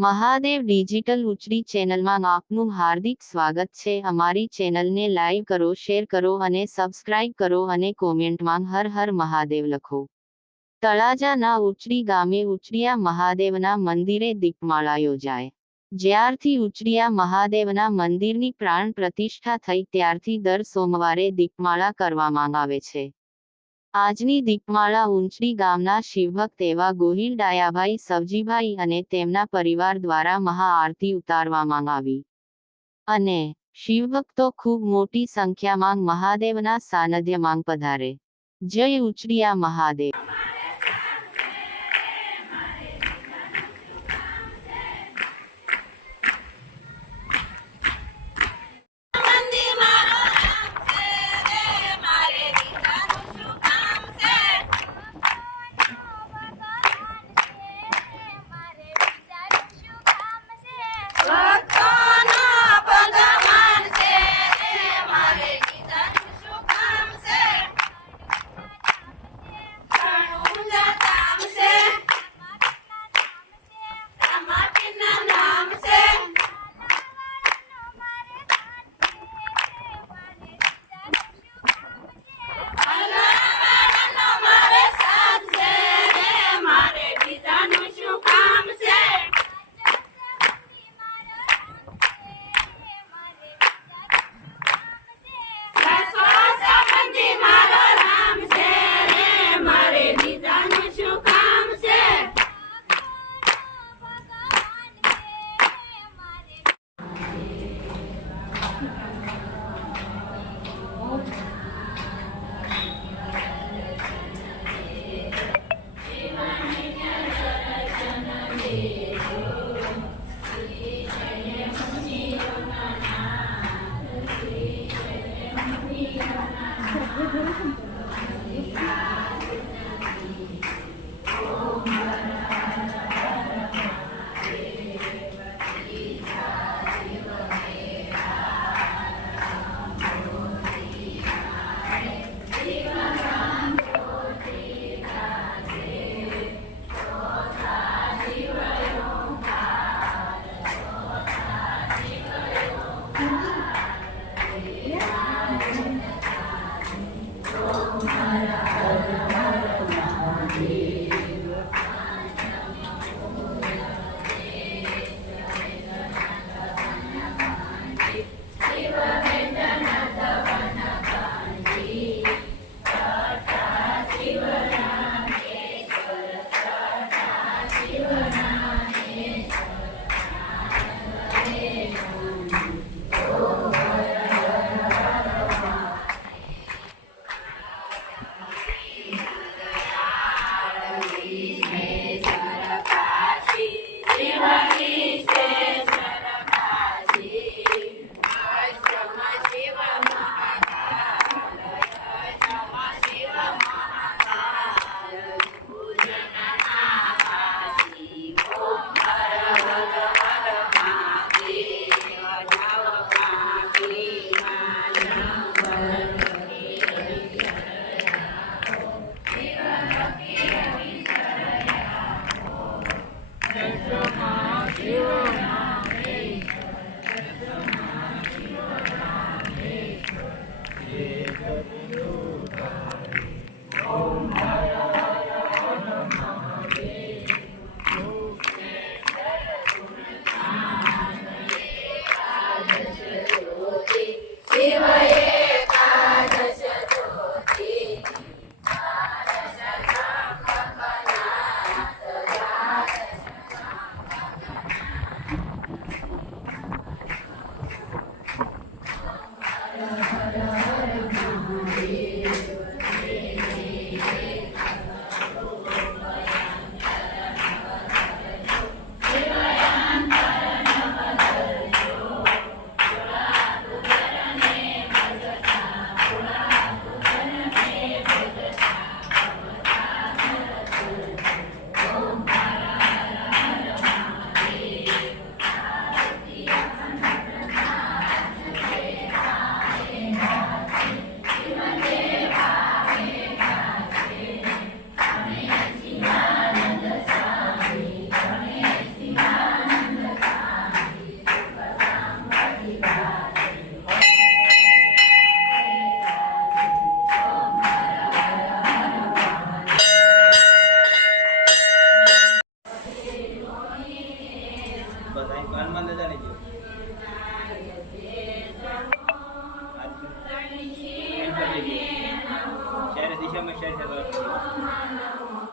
Mahadev digital Uchdi ચેનલમાં આપનું હાર્દિક સ્વાગત છે. અમારી ચેનલને લાઈવ કરો, શેર કરો અને સબસ્ક્રાઇબ કરો અને કોમેન્ટમાં હર હર મહાદેવ લખો. તળાજાના ઉચડી ગામે ઉચડિયા મહાદેવના મંદિરે દીપમાળા યોજાય. જ્યારથી ઉચડિયા મહાદેવના મંદિરની પ્રાણ પ્રતિષ્ઠા થઈ, ત્યારથી દર સોમવારે દીપમાળા કરવામાં આવે છે. આજની દીપમાળા ઉંચડી ગામના શિવભક્ત એવા ગોહિલ ડાયાભાઈ સવજીભાઈ અને તેમના પરિવાર દ્વારા મહાઆરતી ઉતારવામાં આવી. અને શિવભક્તો ખૂબ મોટી સંખ્યામાં મહાદેવના સાનિધ્યમાં પધારે. જય ઉચડિયા મહાદેવ. Amen. వెళ్ళడానికి